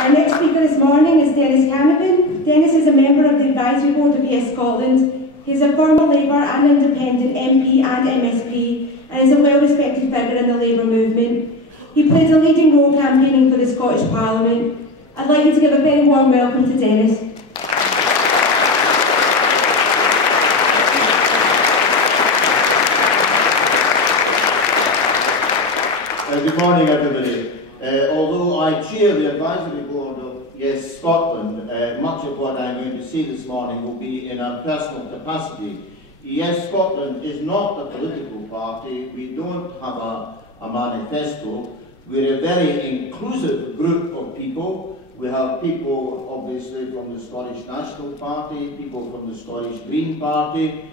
Our next speaker this morning is Denis Canavan. Denis is a member of the Advisory Board of Yes Scotland. He is a former Labour and Independent MP and MSP and is a well-respected figure in the Labour movement. He played a leading role campaigning for the Scottish Parliament. I'd like you to give a very warm welcome to Denis. Good morning, everybody. Although I chair the Advisory Board of Yes Scotland, much of what I'm going to say this morning will be in a personal capacity. Yes Scotland is not a political party. We don't have a manifesto. We're a very inclusive group of people. We have people, obviously, from the Scottish National Party, people from the Scottish Green Party,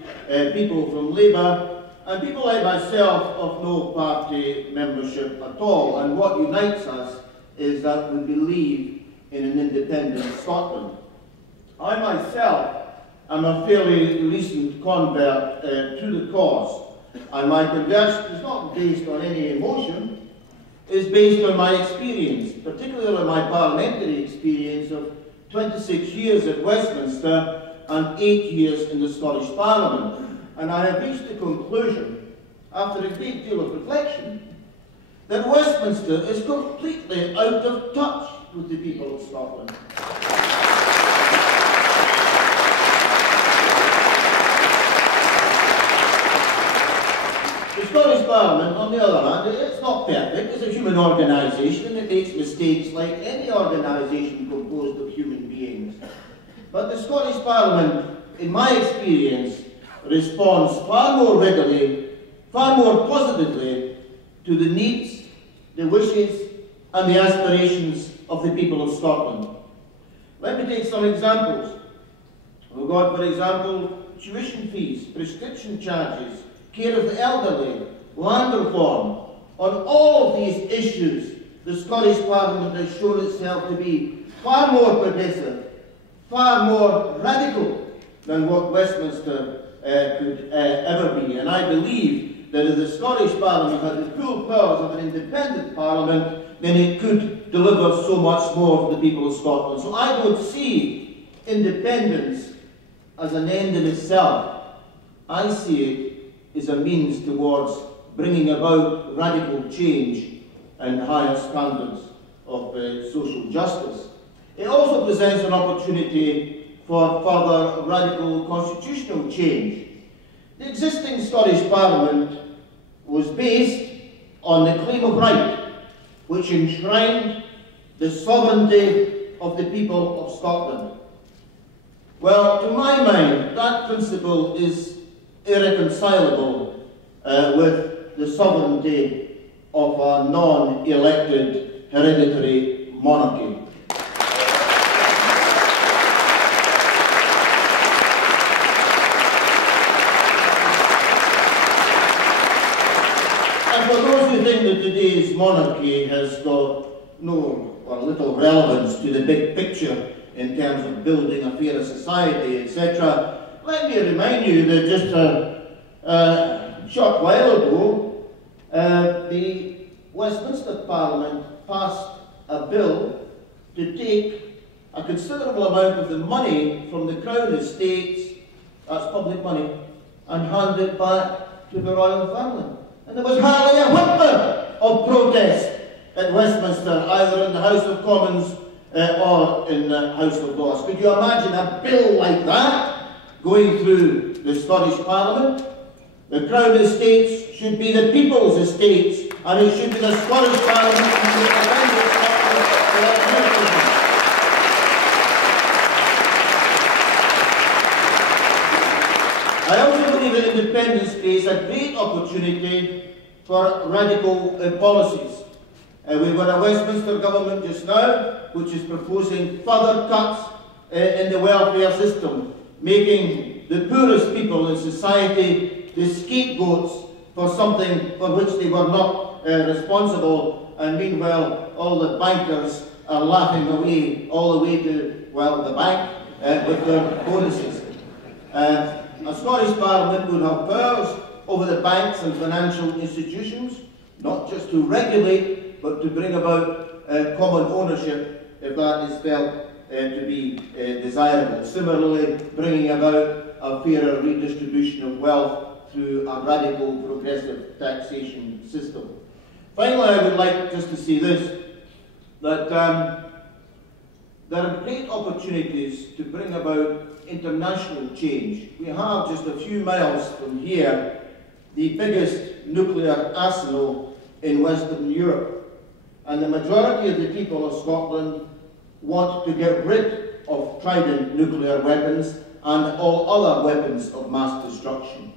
people from Labour, and people like myself of no party membership at all. And what unites us is that we believe in an independent Scotland. I myself am a fairly recent convert to the cause, and my conversion is not based on any emotion, it's based on my experience, particularly my parliamentary experience of 26 years at Westminster and 8 years in the Scottish Parliament. And I have reached the conclusion, after a great deal of reflection, that Westminster is completely out of touch with the people of Scotland. The Scottish Parliament, on the other hand, it's not perfect. It's a human organisation and it makes mistakes like any organisation composed of human beings. But the Scottish Parliament, in my experience, responds far more readily, far more positively to the needs, the wishes and the aspirations of the people of Scotland. Let me take some examples. We've got, for example, tuition fees, prescription charges, care of the elderly, land reform. On all of these issues, the Scottish Parliament has shown itself to be far more progressive, far more radical than what Westminster could ever be. And I believe that if the Scottish Parliament had the full powers of an independent Parliament, then it could deliver so much more for the people of Scotland. So I don't see independence as an end in itself. I see it as a means towards bringing about radical change and higher standards of social justice. It also presents an opportunity for further radical constitutional change. The existing Scottish Parliament was based on the claim of right, which enshrined the sovereignty of the people of Scotland. Well, to my mind, that principle is irreconcilable with the sovereignty of a non-elected hereditary monarchy. And for those who think that today's monarchy has got no or little relevance to the big picture in terms of building a fairer society, etc., let me remind you that just a short while ago, the Westminster Parliament passed a bill to take a considerable amount of the money from the Crown Estates, that's public money, and hand it back to the royal family. And there was hardly a whimper of protest at Westminster, either in the House of Commons or in the House of Lords. Could you imagine a bill like that going through the Scottish Parliament? The Crown Estates should be the people's estates, and it should be the Scottish Parliament that should defend it. I also believe that independence creates a great opportunity for radical policies. We've got a Westminster government just now which is proposing further cuts in the welfare system, making the poorest people in society the scapegoats for something for which they were not responsible, and meanwhile all the bankers are laughing away all the way to, well, the bank with their bonuses. A Scottish Parliament would have powers over the banks and financial institutions, not just to regulate, but to bring about common ownership if that is felt to be desirable. Similarly, bringing about a fairer redistribution of wealth through a radical progressive taxation system. Finally, I would like just to say this, that there are great opportunities to bring about international change. We have just a few miles from here the biggest nuclear arsenal in Western Europe, and the majority of the people of Scotland want to get rid of trident nuclear weapons and all other weapons of mass destruction.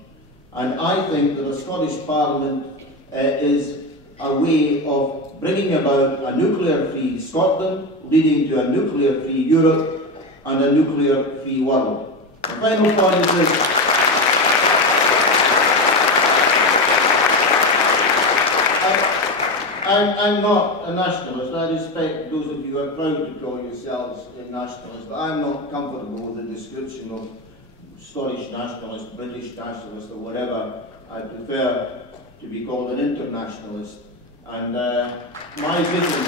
And I think that the Scottish Parliament is a way of bringing about a nuclear-free Scotland, leading to a nuclear-free Europe and a nuclear-free world. The final point is this. I'm not a nationalist. I respect those of you who are proud to call yourselves nationalists, but I'm not comfortable with the description of Scottish nationalist, British nationalist, or whatever. I prefer to be called an internationalist. And my vision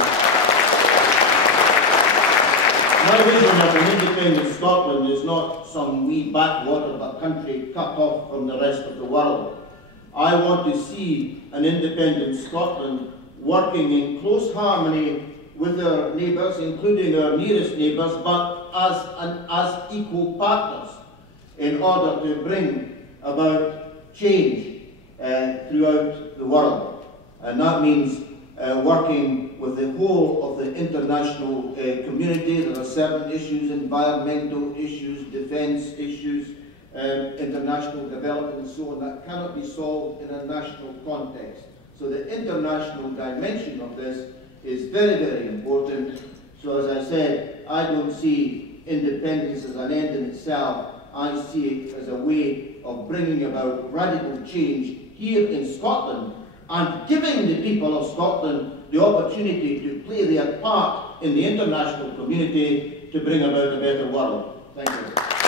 of an independent Scotland is not some wee backwater of a country cut off from the rest of the world. I want to see an independent Scotland working in close harmony with our neighbours, including our nearest neighbours, but as equal partners in order to bring about change throughout the world. And that means working with the whole of the international community. There are certain issues, environmental issues, defence issues, international development and so on, that cannot be solved in a national context. So the international dimension of this is very, very important. So as I said, I don't see independence as an end in itself. I see it as a way of bringing about radical change here in Scotland and giving the people of Scotland the opportunity to play their part in the international community to bring about a better world. Thank you.